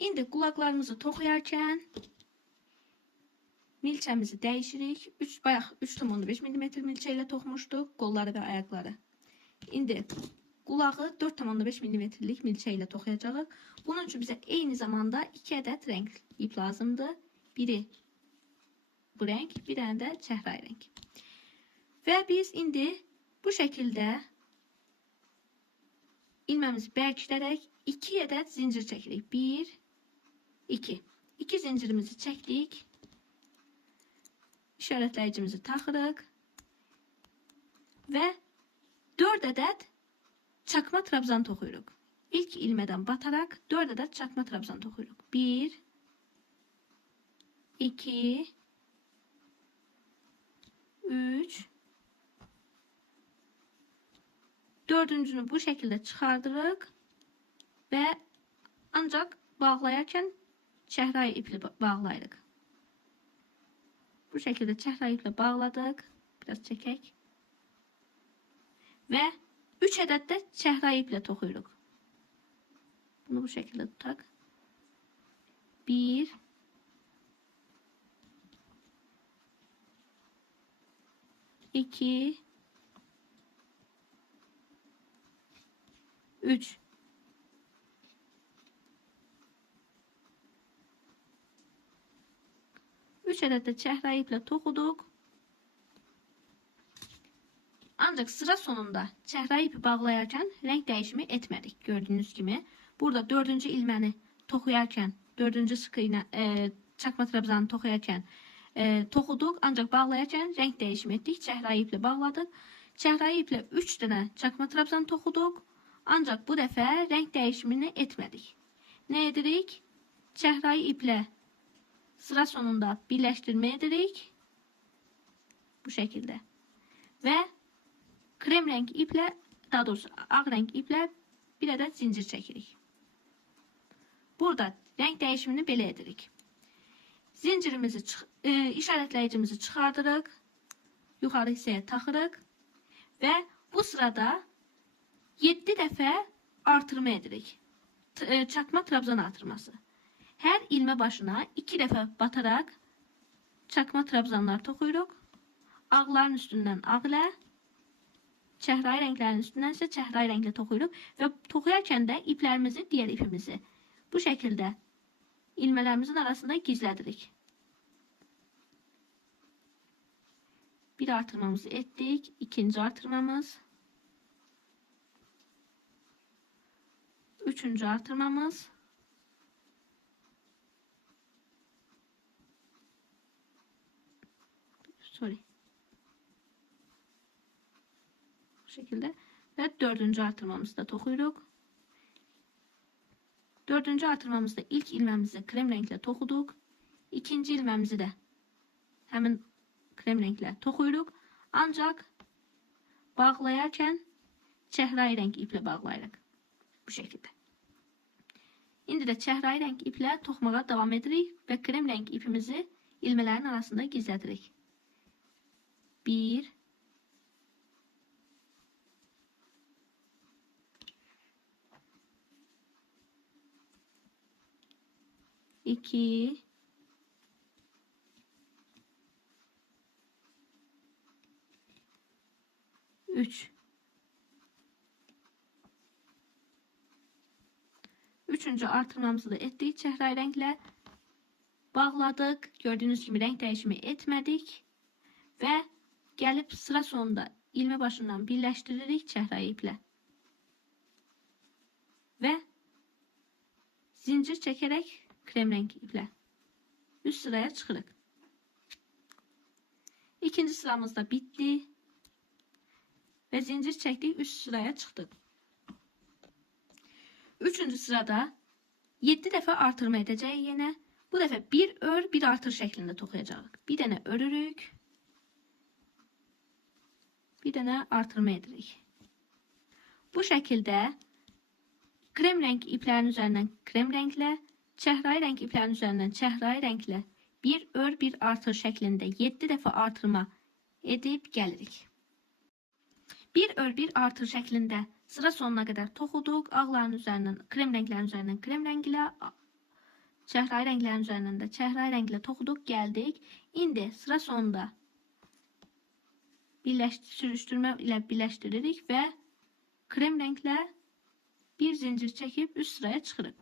İndi qulaqlarımızı toxuyarkən milçəmizi dəyişirik. Bayaq 3,5 mm milçə ilə toxmuşduq qolları və ayaqları. İndi qulağı 4,5 mm-lik milçə ilə toxuyacağıq. Bunun üçün bizə eyni zamanda 2 ədəd rəng ip lazımdır. Biri bu rəng, bir dənə də çəhrayı rəng. Və biz indi bu şəkildə ilməmizi bərkidərək 2 ədəd zincir çəkirik. 1, 2. 2 zincirimizi çəkdik. İşarətləyicimizi taxırıq. Və 4 ədəd çakma trabzan toxuyuruq. İlk ilmədən bataraq 4 ədəd çakma trabzan toxuyuruq. 1, 2, 3, dördüncünü bu şəkildə çıxardırıq və ancaq bağlayarkən çəhrayı ipli bağlayırıq. Bu şəkildə çəhrayı iplə bağladıq. Biraz çəkək. Və 3 ədəd də çəhrayı iplə toxuyuruq. Bunu bu şəkildə tutaq. 1, 2, 3. 3 ədəd də çəhrayı iplə toxuduq. Ancaq sıra sonunda çəhrayı ipi bağlayarkən rəng dəyişimi etmədik. Gördüyünüz kimi. Burada 4-cü ilməni toxuyarkən, 4-cü sıxı ilə çakma trabzanı toxuyarkən toxuduq. Ancaq bağlayarkən rəng dəyişimi etdik. Çəhrayı iplə bağladıq. Çəhrayı iplə 3 dənə çakma trabzan toxuduq. Ancaq bu dəfə rəng dəyişimini etmədik. Nə edirik? Çəhrayı iplə sıra sonunda birləşdirmə edirik. Bu şəkildə. Və krem rəng iplə, daha doğrusu ağ rəng iplə bir ədəd zincir çəkirik. Burada rəng dəyişimini belə edirik. Zincirimizi, işarətləyicimizi çıxardırıq. Yuxarı hissəyə taxırıq. Və bu sırada 7 dəfə artırma edirik. Çakma trabzan artırması. Hər ilmə başına 2 dəfə bataraq çakma trabzanlar toxuyuruq. Ağların üstündən ağ ilə, çəhrayı rənglərin üstündən isə çəhrayı rənglə toxuyuruq. Və toxuyarkən də iplərimizi, digər ipimizi bu şəkildə ilmələrimizin arasında gizlədirik. Bir artırmamızı etdik. İkinci artırmamız. Üçüncü artırmamız. Bu şekilde ve 4-cü artırmamızı da toxuyuruq. 4-cü artırmamızda ilk ilməmizi krem rənglə toxuduq. İkinci ilməmizi də həmin krem rənglə toxuyuruq. Ancaq bağlayarkən çəhrayı rəng iplə bağlayırıq. Bu şəkildə. İndi də çəhrayı rəng iplə toxmağa davam edirik və krem rəng ipimizi ilmələrin arasında gizlədirik. 1, 2, 3. Üçüncü artırmamızı da etdik. Çəhrayı rənglə bağladıq. Gördüyünüz kimi rəng dəyişimi etmədik. Və gəlib sıra sonunda ilmə başından birləşdiririk çəhrayı iplə. Və zincir çəkərək krem rəng iplə üst sıraya çıxırıq. İkinci sıramız da bitdi. Və zincir çəkdik, üst sıraya çıxdıq. Üçüncü sırada 7 dəfə artırma edəcəyik yenə. Bu dəfə bir ör, bir artır şəklində toxuyacağıq. Bir dənə örürük. Bir dənə artırma edirik. Bu şəkildə krem rəng iplərin üzərindən krem rənglə, çəhrayı rəng iplərin üzərindən çəhrayı rənglə bir ör, bir artır şəklində 7 dəfə artırma edib gəlirik. Bir ör, bir artır şəklində sıra sonuna qədər toxuduq. Ağların üzərindən, krem rənglərin üzərindən krem rəng ilə, çəhrayı rənglərin üzərində çəhrayı rənglə toxuduq, gəldik. İndi sıra sonunda sürüştürmə ilə birləşdiririk və krem rənglə bir zincir çəkib üst sıraya çıxırıq.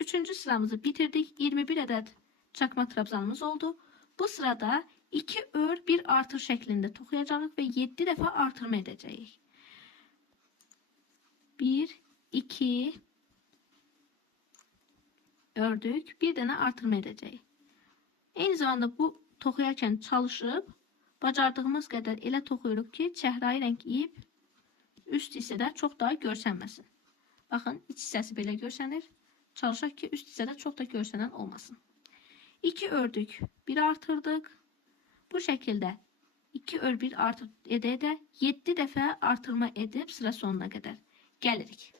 Üçüncü sıramızı bitirdik. 21 ədəd çakma trabzanımız oldu. Bu sırada 2 ör 1 artır şəklində toxuyacağıq və 7 dəfə artırma edəcəyik. 1, 2 ördük. Bir dənə artırma edəcəyik. Eyni zamanda bu toxuyarkən çalışıb bacardığımız qədər elə toxuyuruq ki, çəhrayı rəng ip üst hissədə çox daha görsənməsin. Baxın, iç hissəsi belə görsənir. Çalışaq ki, üst hissədə çox da görsənən olmasın. 2 ördük, 1 artırdıq. Bu şəkildə 2 ör 1 artır edə 7 dəfə artırma edib sıra sonuna qədər gəlirik.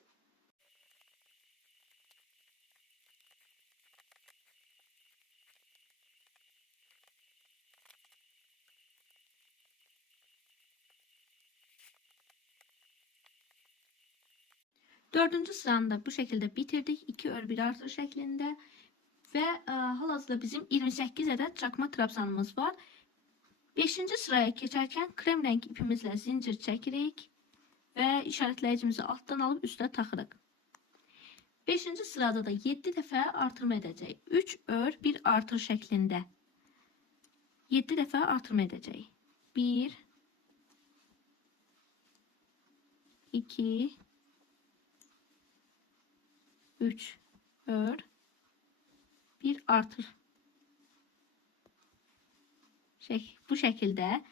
Dördüncü sıranı da bu şekilde bitirdik. 2 ör 1 artır şeklinde. Ve hal-hazırda bizim 28 adet çakma trabzanımız var. 5. sıraya geçerken krem renk ipimizle zincir çekirik. Ve işaretleyicimizi alttan alıp üstüne takırıq. 5. sırada da 7 dəfə artırma edəcəyik. 3 ör 1 artır şeklinde. 7 dəfə artırma edəcəyik. 1 2 3 ör 1 artır. Bu şekilde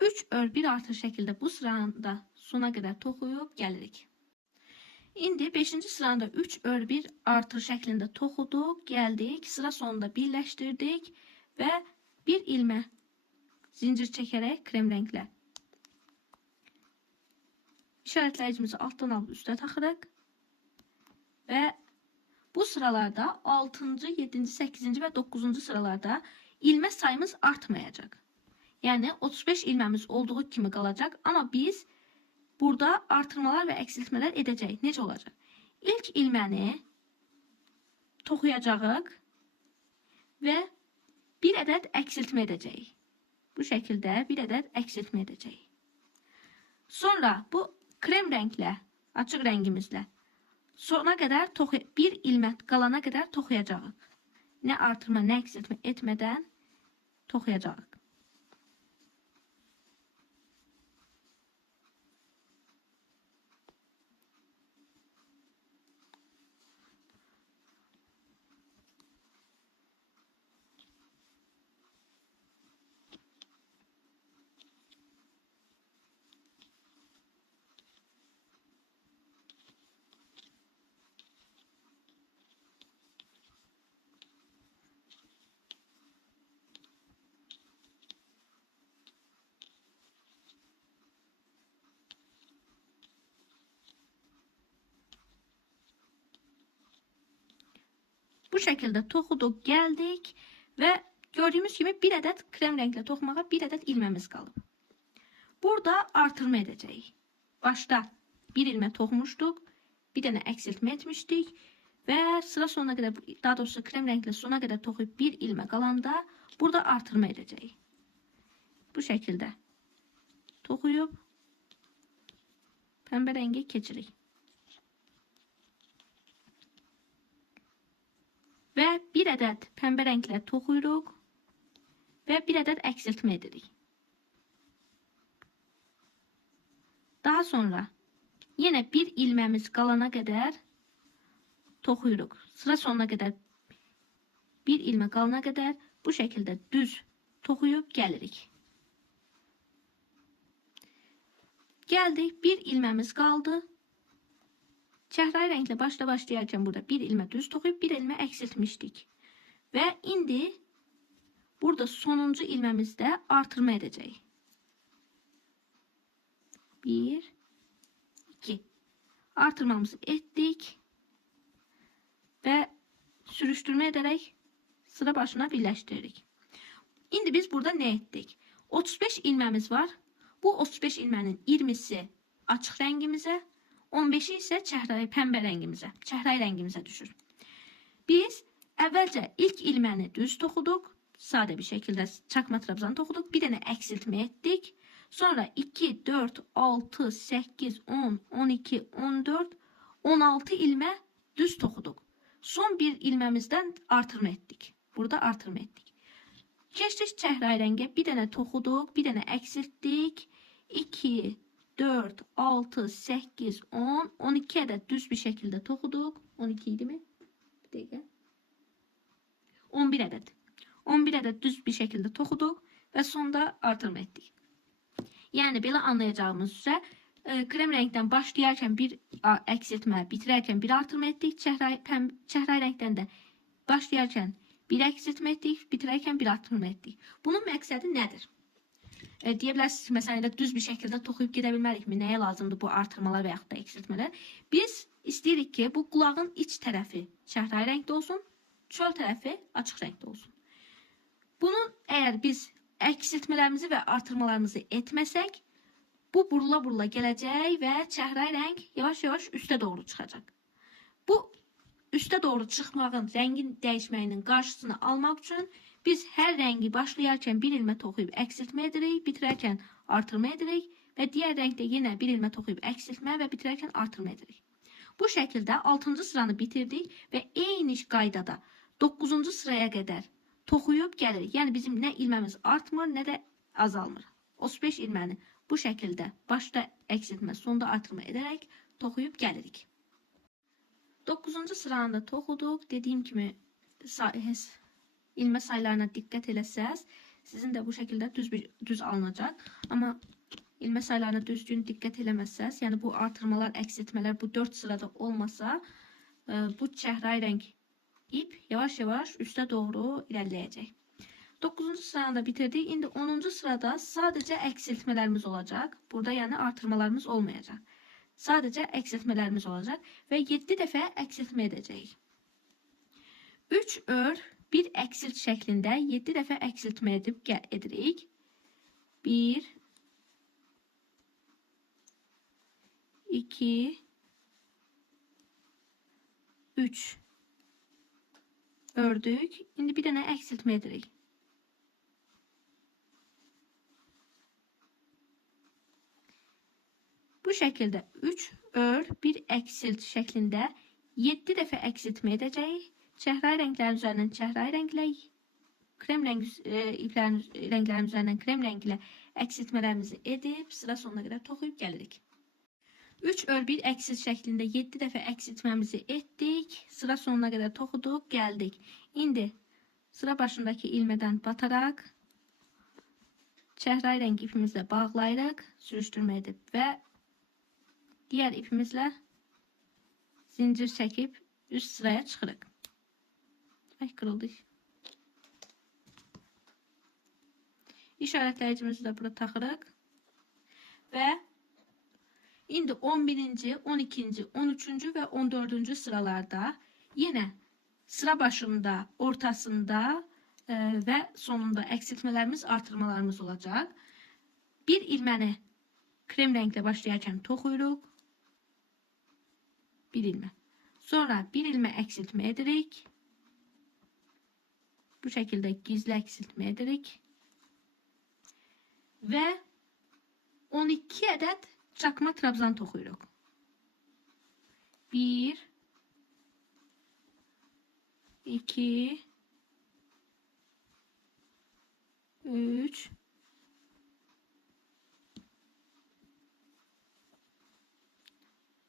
3 ör 1 artır şekilde bu sırada sona kadar toxuyub gəlirik. İndi 5. sırada 3 ör 1 artır şeklinde toxuduq, gəldik. Sıra sonunda birləşdirdik və bir ilmə zincir çəkərək krem rənglə işaretləyicimizi alttan alıb üstə taxırıq və bu sıralarda 6. 7. 8. ve 9. sıralarda ilmə sayımız artmayacaq. Yani 35 ilməmiz olduğu kimi qalacaq, amma biz burada artırmalar və eksiltmələr edəcəyik. Necə olacaq? İlk ilməni toxuyacağıq və bir ədəd eksiltmə edəcəyik. Bu şəkildə bir ədəd eksiltmə edəcəyik. Sonra bu krem rənglə, açıq rəngimizlə sona kadar bir ilmət qalana kadar toxuyacağıq. Nə artırma, nə eksiltmə etmədən toxuyacağıq. Bu şekilde toxuduq, gəldik və gördüyümüz kimi bir ədəd krem rənglə toxumağa bir ədəd ilməmiz qalıb. Burada artırma edəcəyik. Başda bir ilmə toxumuşduq, bir dənə eksiltmə etmişdik və sıra sonuna qədər, daha doğrusu krem rənglə sona qədər toxuyub bir ilmə qalanda burada artırma edəcəyik. Bu şəkildə toxuyub pəmbə rəngi keçirik. Və bir ədəd pəmbə rənglə toxuyuruq və bir ədəd eksiltmə edirik. Daha sonra yenə bir ilməmiz qalana qədər toxuyuruq. Sıra sonuna qədər bir ilmə qalana qədər bu şəkildə düz toxuyub gəlirik. Gəldik, bir ilməmiz qaldı. Çəhrayı rənglə başlayarkən burada bir ilmə düz toxuyub bir ilmə eksiltmişdik. Və indi burada sonuncu ilməmizdə artırma edəcəyik. 1 2 artırmamızı etdik və sürüştürmə edərək sıra başına birləşdiririk. İndi biz burada nə etdik? 35 ilməmiz var. Bu 35 ilmənin 20'si açıq rəngimizə, 15'i ise pəmbə rəngimizə düşür. Biz Əvvəlcə ilk ilməni düz toxuduq. Sadə bir şəkildə çakma trabzanı toxuduq. Bir dənə əksiltmə etdik. Sonra 2, 4, 6, 8, 10, 12, 14, 16 ilmə düz toxuduq. Son bir ilməmizdən artırma etdik. Burada artırma etdik. Keçdik çəhrayı rəngə. Bir dənə toxuduq. Bir dənə əksiltdik. 2, 4, 6, 8, 10, 12 ədəd düz bir şəkildə toxuduq. 12 idi mi? Bir dəqiqə. 11 ədəd. 11 ədəd düz bir şəkildə toxuduq və sonda artırma etdik. Yəni belə anlayacağımız üzrə krem rəngdən başlayarkən bir əksiltmə, bitirərkən bir artırma etdik. Çəhrayı rəngdən də başlayarkən bir əksiltmə etdik, bitirərkən bir artırma etdik. Bunun məqsədi nədir? Deyə bilərsiniz, məsələn, düz bir şəkildə toxuyub gedə bilmərikmi? Nəyə lazımdır bu artırmalar və yaxud da əksiltmələr? Biz istəyirik ki, bu qulağın iç tərəfi çəhrayı rəngdə olsun, çöl tərəfi açıq rəngdə olsun. Bunun əgər biz əksiltmələrimizi və artırmalarımızı etməsək, bu burula-burula gələcək və çəhrayı rəng yavaş-yavaş üstə doğru çıxacaq. Bu üstə doğru çıxmağın, rəngin dəyişməyinin qarşısını almaq üçün biz hər rəngi başlayarkən bir ilmə toxuyub əksiltmə edirik, bitirərkən artırma edirik və digər rəngdə yenə bir ilmə toxuyub əksiltmə və bitirərkən artırma edirik. Bu şəkildə 6-cı sıranı bitirdik və eyni qaydada 9-cu sıraya qədər toxuyub gəlirik. Yəni bizim nə ilməmiz artmır, nə də azalmır. 35 ilməni bu şəkildə başda əksiltmə, sonda artırma edərək toxuyub gəlirik. 9-cu sıranı da toxuduq. Dediyim kimi ilmə saylarına diqqət eləsəz, sizin də bu şəkildə düz alınacaq. Amma ilmə saylarına düzgün diqqət eləməsəz, yəni bu artırmalar, əksiltmələr bu 4 sırada olmasa, bu çəhrayı rəng ip yavaş-yavaş üstə doğru irəliləyəcək. 9-cu sıranı da bitirdik. İndi 10-cu sırada sadəcə əksiltmələrimiz olacaq. Burada yəni artırmalarımız olmayacaq. Sadəcə əksiltmələrimiz olacaq və 7 dəfə əksiltmə edəcəyik. 3 ör, bir əksilt şəklində 7 dəfə əksiltmə edirik. 1, 2, 3 ördük. İndi bir dənə əksiltmə edirik. Bu şəkildə 3 ör, bir əksilt şəklində 7 dəfə əksiltmə edəcəyik. Çəhrayı rənglərin üzərindən çəhrayı rənglə, krem rənglərin üzərindən krem rənglə əksiltmələrimizi edib sıra sonuna qədər toxuyub gəlirik. 3 ör, bir əksilt şəklində 7 dəfə əksiltməmizi etdik. Sıra sonuna qədər toxuduq, gəldik. İndi sıra başındakı ilmədən bataraq çəhrayı rəng ipimizlə bağlayırıq, sürüşdürmə edib və digər ipimizlə zincir çəkib üst sıraya çıxırıq. Ay, qırıldı. İşarətləyicimizi də burada taxırıq və indi 11-ci, 12-ci, 13-cü və 14-cü sıralarda yenə sıra başında, ortasında və sonunda əksiltmələrimiz, artırmalarımız olacaq. Bir ilməni krem rənglə başlayarkən toxuyuruq. Bir ilmə. Sonra bir ilmə əksiltmə edirik. Bu şəkildə gizli əksiltmə edirik. Və 12 ədəd çakma trabzan toxuyuruq. 1, 2, 3,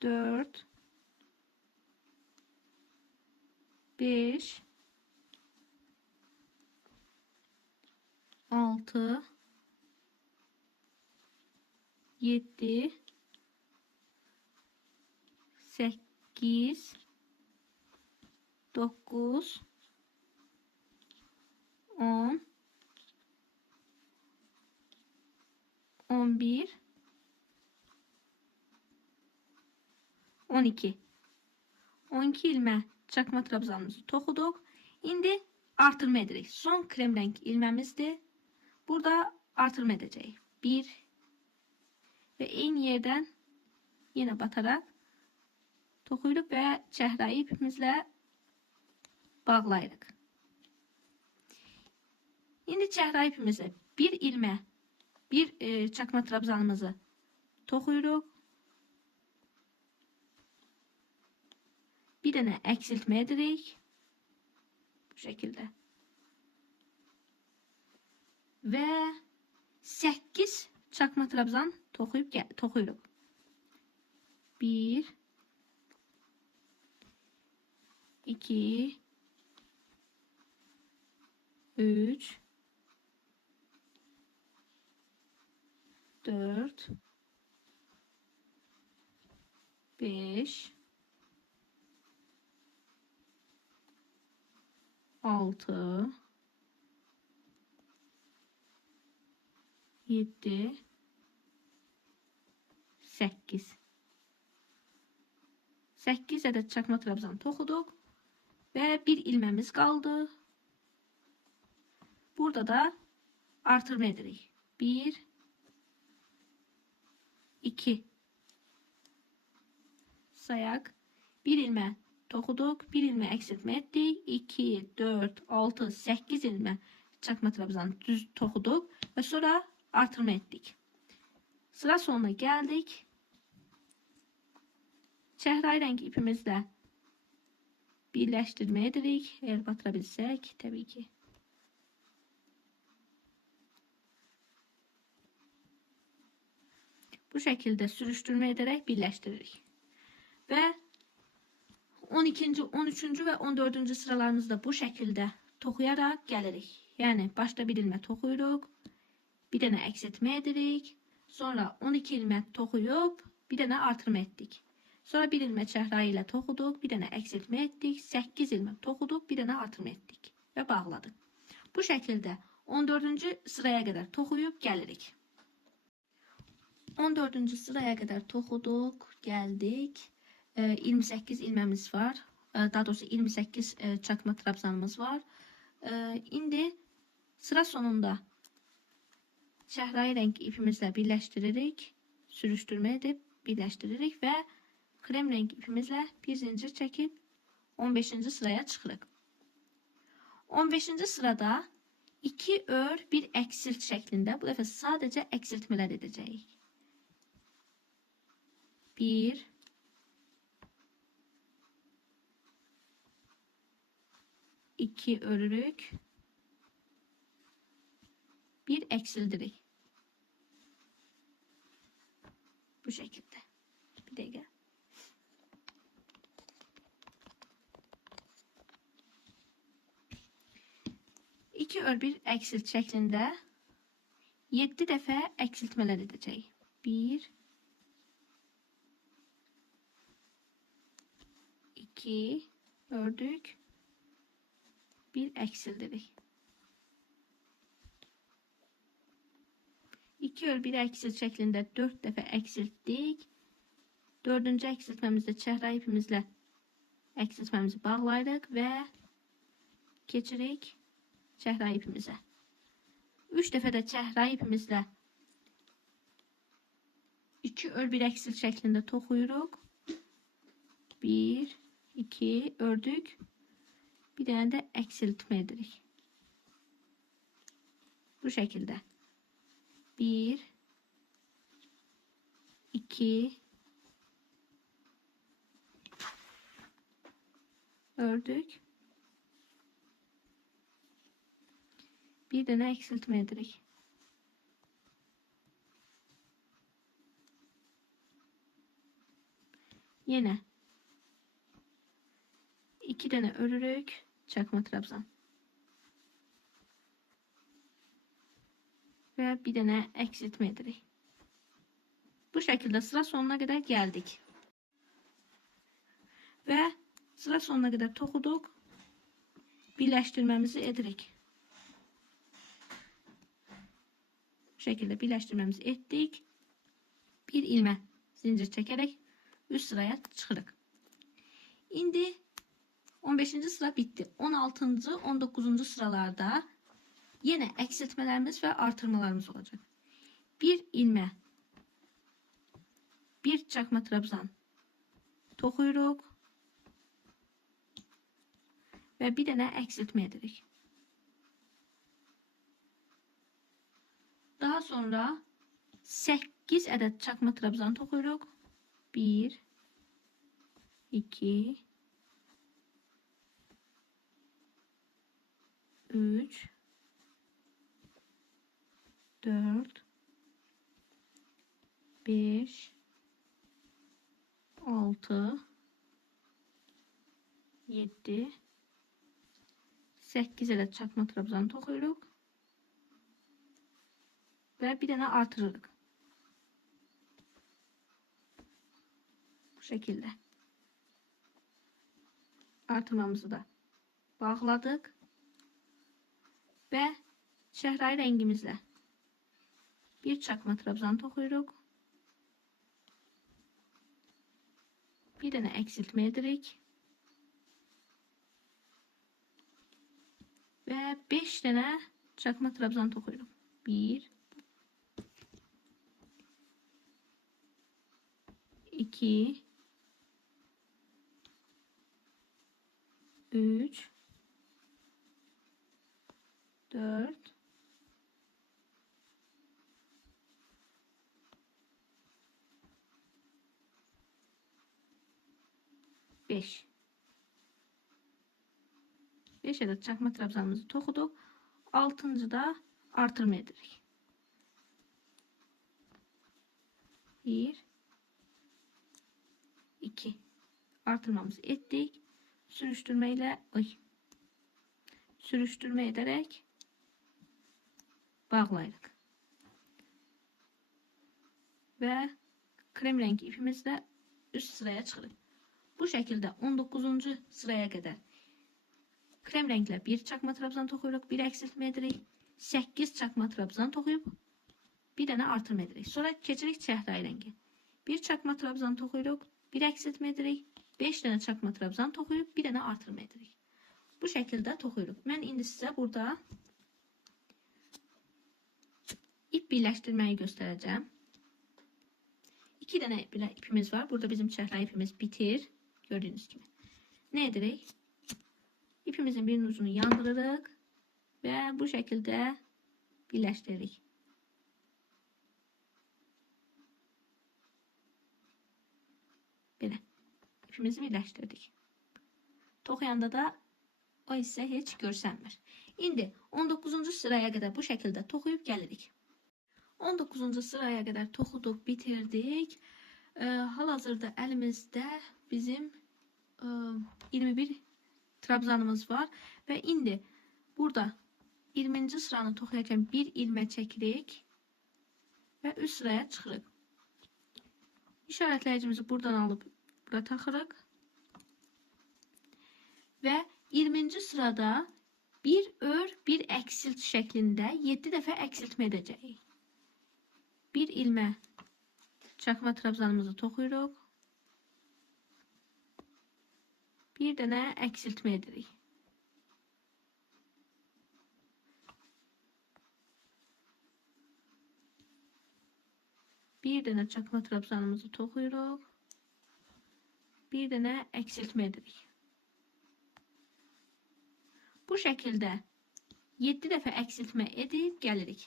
4, 5, 6, 7, 8, 9, 10, 11, 12. 12 ilmə çakma trabzanımızı toxuduq. İndi artırma edirik. Son krem renk ilməmizdir. Burada artırma edəcəyik. 1 və eyni yerdən yenə bataraq toxuyuruq və çəhrayı ipimizlə bağlayırıq. İndi çəhra ipimizə bir ilmə, bir çakma trabzanımızı toxuyuruq. Bir dənə əksiltmə edirik. Bu şəkildə. Və 8 çakma trabzan toxuyuruq. 1 2 3 4 5 6 7 8 8 adet çakma trabzan toxuduq və bir ilməmiz qaldı. Burada da artırma edirik. 1 2 sayaq. Bir ilmə toxuduq, bir ilmə əksiltmə etdik. 2 4 6 8 ilmə çakma trabzan düz toxuduq və sonra artırma etdik. Sıra sonuna gəldik. Çəhrayı rəng ipimizlə birləşdirmə edirik. Əgər batıra bilsək, təbii ki. Bu şəkildə sürüşdürmə edərək birləşdiririk. Və 12-ci, 13-cü və 14-cü sıralarımızda bu şəkildə toxuyaraq gəlirik. Yəni, başda bir ilmə toxuyuruq, bir dənə əksiltmə edirik, sonra 12 ilmə toxuyub, bir dənə artırma etdik. Sonra bir ilmə çəhrayı ilə toxuduq, bir dənə əksiltmə etdik, 8 ilmə toxuduq, bir dənə artırma etdik və bağladıq. Bu şəkildə 14-cü sıraya qədər toxuyub gəlirik. 14-cü sıraya qədər toxuduq, gəldik. 28 ilməmiz var. Daha doğrusu 28 çakma trabzanımız var. İndi sıra sonunda çəhrayı rəng ipimizlə birləşdiririk. Sürüşdürmə edib birləşdiririk və krem rəng ipimizlə bir zincir çəkib 15-ci sıraya çıxırıq. 15-ci sırada 2 ör, bir əksilt şəklində bu dəfə sadəcə əksiltmələr edəcəyik. 1 2 örürük. Bir eksildirik. Bu şekilde. Bir de gel. İki ör bir eksilt şeklinde 7 defa eksiltmeler edeceğiz. 1 2 ördük. Bir eksildirik. 2 ör bir eksilt şeklinde 4 defa eksiltdik. Dördüncü eksiltmemizde çehra ipimizle eksiltmemizi bağlayırıq və keçirik çehra ipimizə. 3 dəfə də çehra ipimizlə 2 ör bir eksilt şeklinde toxuyuruq. 1 2 ördük. Bir tane de eksiltme edirik. Bu şekilde. 1 2 ördük. Bir tane eksiltme edirik. Yine 2 tane örürük. Çakma trabzan. Ve bir tane eksiltme edirik. Bu şekilde sıra sonuna kadar geldik. Ve sıra sonuna kadar toxuduq. Birləşdirməmizi edirik. Bu şekilde birləşdirməmizi etdik. Bir ilmə zincir çekerek üst sıraya çıxırıq. İndi 15. sıra bitti. 16. 19. sıralarda yine eksiltmelerimiz ve artırmalarımız olacak. Bir ilmə, bir çakma trabzan toxuyuruq və bir dənə əksiltmə edirik. Daha sonra 8 ədəd çakma trabzan toxuyuruq. 1, 2, 3, 4, 5, 6, 7, 8 ədəd çakma trabzan toxuyuruq və bir dənə artırırıq. Bu şəkildə. Artırmamızı da bağladıq və çəhrayı rəngimizlə bir çakma trabzan toxuyuruq. Bir dənə əksiltmə edirik. Və 5 dənə çakma trabzan toxuyuruq. 1, 2, 3, 4, 5. 5 ədəd çakma trabzanımızı toxuduq. 6-da artırma edirik. 1, 2. Artırmamızı etdik. Sürüştürme ederek bağlayırıq. Ve krem rengi ipimizle üst sıraya çıxırıq. Bu şekilde 19. sıraya kadar krem renklə bir çakma trabzan toxuyuruq, bir əksiltmə edirik. 8 çakma trabzan toxuyub bir dənə artırma edirik. Sonra keçirik çəhrayı rengi. Bir çakma trabzan toxuyuruq, bir əksiltmə edirik. 5 dənə çakma trabzan toxuyub bir dənə artırma edirik. Bu şəkildə toxuyuruq. Mən indi sizə burada ip birləşdirməyi göstərəcəm. 2 dənə ipimiz var. Burada bizim çəhrayı ipimiz bitir. Gördüğünüz gibi. Ne edirik? İpimizin birinin ucunu yandırırıq ve bu şekilde birleştiririk. Belə. İpimizi birleştirdik. Toxuyanda da o hissə heç görsənmir. İndi 19. sıraya kadar bu şekilde toxuyub gəlirik. 19. sıraya kadar toxuduq, bitirdik. Hal-hazırda əlimizdə bizim 21 trabzanımız var ve indi burada 20. sıranı toxuyarkən bir ilmə çəkirik və üst sıraya çıxırıq. İşarətləyicimizi buradan alıb bura taxırıq və 20. sırada bir ör, bir əksilt şəklində 7 dəfə əksiltmə edəcəyik. Bir ilmə çakma trabzanımızı toxuyuruq. Bir dənə əksiltmə edirik. Bir dənə çakma trabzanımızı toxuyuruq. Bir dənə əksiltmə edirik. Bu şəkildə 7 dəfə əksiltmə edib gəlirik.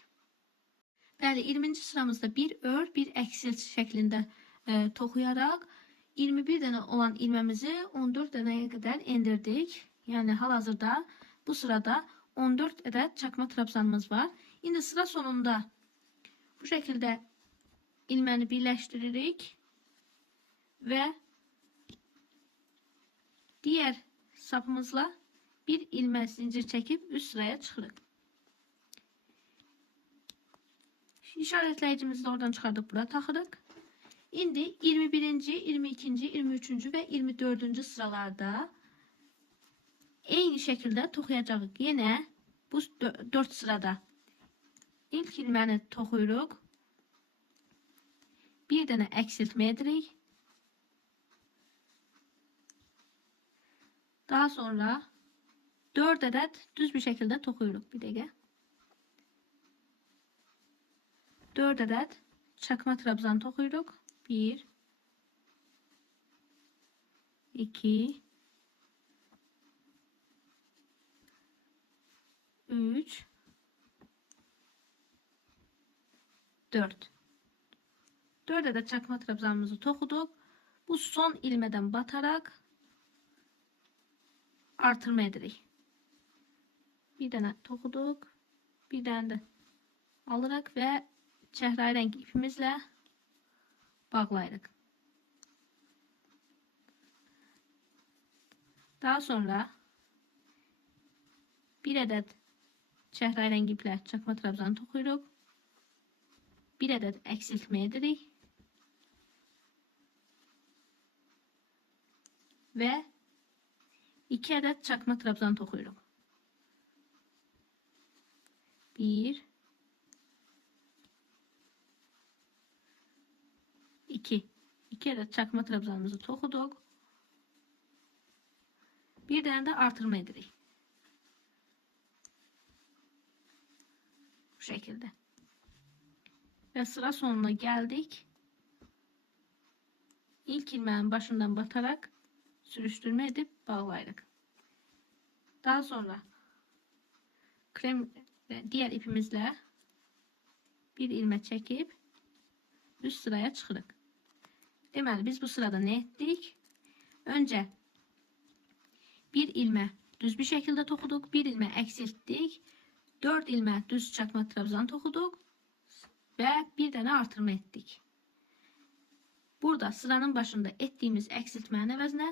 Bəli, 20. sıramızda bir ör, bir əksilt şəklində toxuyaraq 21 dənə olan ilməmizi 14 dənəyə qədər endirdik. Yəni hal-hazırda bu sırada 14 ədəd çakma trabzanımız var. İndi sıra sonunda bu şəkildə ilməni birləşdiririk və diğer sapımızla bir ilmə zincir çəkib üst sıraya çıxırıq. İşaretləyicimizi de oradan çıxardıq, bura taxırıq. İndi 21. 22. 23. ve 24. sıralarda eyni şəkildə toxuyacağıq. Yenə bu 4 sırada ilk ilməni toxuyuruq. Bir dənə əksiltmə edirik. Daha sonra 4 ədəd düz bir şəkildə toxuyuruq. Bir dəqiqə. 4 ədəd çakma trabzan toxuyuruq. 1, 2, 3, 4. 4 adet çakma trabzanımızı toxuduq. Bu son ilmədən bataraq artırma edirik. Bir dənə toxuduq. Bir dənə də alırıq və çəhrayı rəng ipimizlə bağlayırıq. Daha sonra bir ədəd çəhrayı rəng iplə çakma trabzanı toxuyuruq. Bir ədəd əksiltmə edirik. Və 2 ədəd çakma trabzan toxuyuruq. 1, 2. 2 ədəd çakma trabzanımızı toxuduq. Bir dənə də artırma edirik. Bu şəkildə. Və sıra sonuna gəldik. İlk ilmənin başından bataraq sürüştürme edip bağlayırıq. Daha sonra krem diğer ipimizle bir ilmek çekip üst sıraya çıxırıq. Deməli biz bu sırada ne ettik? Önce bir ilmek düz bir şekilde toxuduq, bir ilmek eksiltdik, 4 ilmek düz çakma trabzan toxuduq ve bir dənə artırma ettik. Burada sıranın başında ettiğimiz eksiltmənin əvəzinə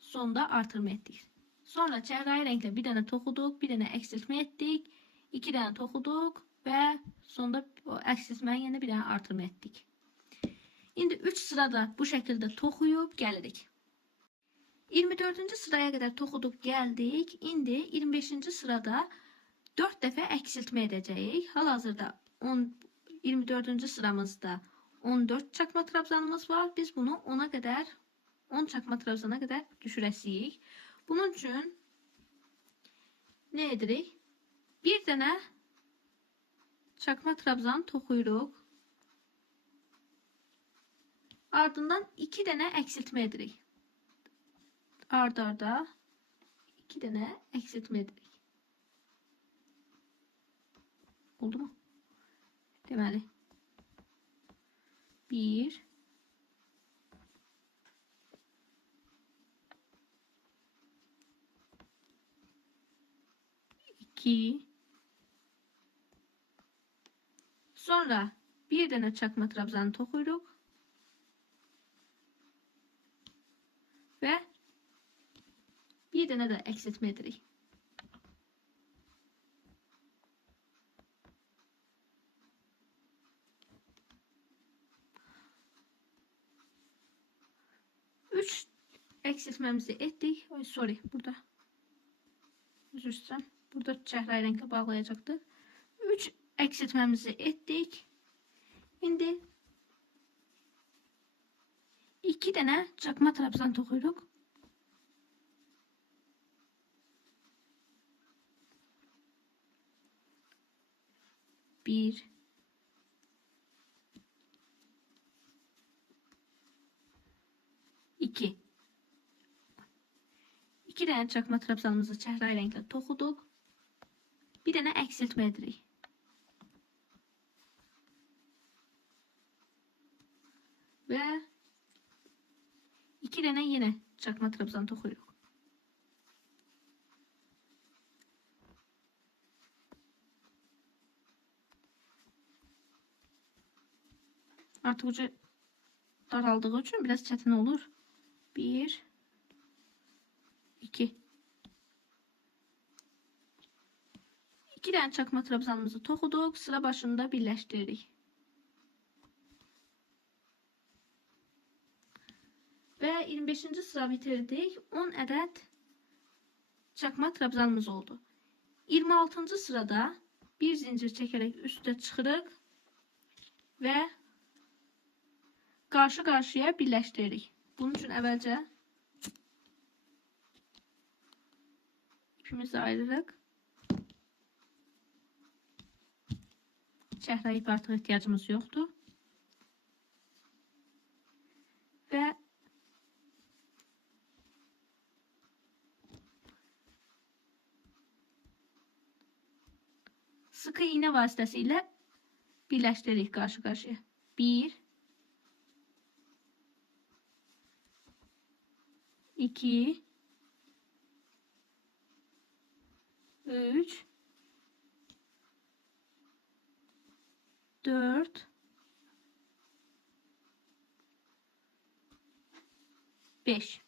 sonda artırma ettik. Sonra çəhrayı renkle bir dənə toxuduq, bir dənə eksiltmə etdik, 2 dənə toxuduq və sonda o eksiltmənin yerine bir dənə artırma etdik. İndi 3 sırada bu şəkildə toxuyub gəlirik. 24-cü sıraya qədər toxuduq gəldik. İndi 25-ci sırada 4 dəfə eksiltmə edəcəyik. Hal-hazırda 24-cü sıramızda 14 çakma trabzanımız var. Biz bunu 10'a kadar 10 çakma trabzana kadar düşürəsiyik. Bunun için ne edirik? Bir dənə çakma trabzan toxuyuruq. Ardından 2 dənə eksiltmə edirik. Arda 2 dənə eksiltmə edirik. Oldu mu? Deməli 1, 2, sonra bir dənə çakma trabzanı toxuyuruq və bir dənə də eksiltmə edirik. Eksiltmemizi ettik. Ay sorry, burada özür dilerim. Burada çəhrayı renkle bağlayacaktık. 3 eksiltmemizi ettik. Şimdi 2 dənə çakma trabzan toxuyuruq. Bir, 2. 2 dənə çakma trabzanımızı çəhrayı renkle toxuduq. Bir dənə eksiltmə edirik. Və 2 dənə yenə çakma trabzan toxuyuruq. Artıq ucu daraldığı için biraz çətin olur. 1, 2. 2 dənə çakma trabzanımızı toxuduq. Sıra başında birləşdiririk. Və 25-ci sıra bitirdik. 10 ədəd çakma trabzanımız oldu. 26-cı sırada bir zincir çəkərək üstə çıxırıq və qarşı-qarşıya birləşdiririk. Bunun üçün əvvəlcə ipimizi ayırırıq. Çəhrayı ip artıq ehtiyacımız yoxdur. Və sıkı iğne vasıtasıyla birleştiririk karşı karşıya. 1 2 3 4 5.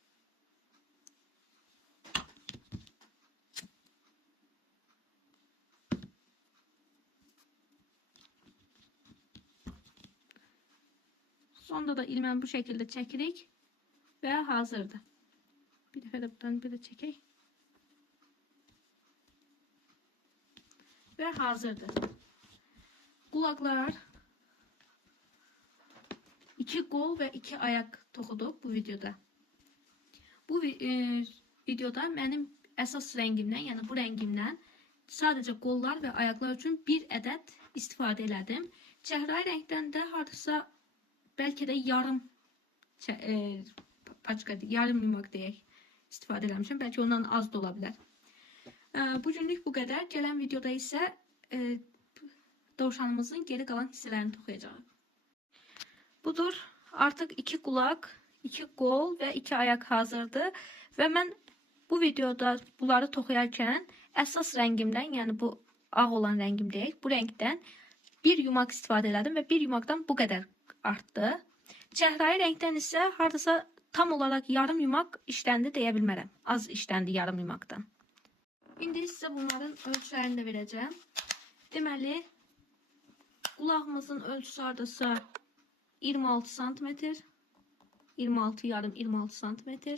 Sonda da ilməni bu şekilde çekirik ve hazırdır. Bir dəfə də buradan bir de çekək. Ve hazırdır. Kulaklar, 2 kol ve 2 ayak toxuduq bu videoda. Bu videoda mənim əsas rəngimdən, yəni bu rəngimdən sadəcə qollar və ayaqlar üçün bir ədəd istifadə elədim. Çəhrayı rəngdən də hardasa bəlkə də yarım paçka, yarım yumaq deyək istifadə eləmişəm. Bəlkə ondan az da ola bilər. Bugünlük bu qədər. Gələn videoda isə dovşanımızın geri qalan hissələrini toxuyacağıq. Budur. Artıq 2 qulaq, 2 qol və 2 ayaq hazırdır. Və mən bu videoda bunları toxuyarkən əsas rəngimdən, yəni bu ağ olan rəngim deyək, bu rəngdən bir yumaq istifadə elədim və bir yumaqdan bu qədər artdı. Çəhrayı rəngdən isə hardasa tam olaraq yarım yumaq işləndi deyə bilmərəm. Az işləndi yarım yumaqdan. İndi sizə bunların ölçülərini də verəcəm. Deməli, qulağımızın ölçüsü hardasa 26 cm, 26 yarım 26 cm.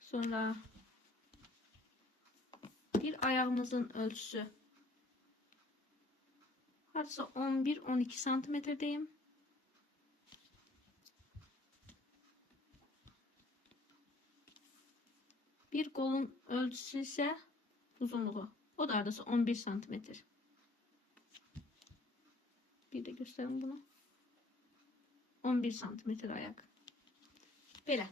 Sonra bir ayağımızın ölçüsü hardasa 11-12 cm deyim. Bir kolun ölçüsü ise uzunluğu. O da hardasa 11 cm. Bir de göstereyim bunu. 11 cm ayak. Belə.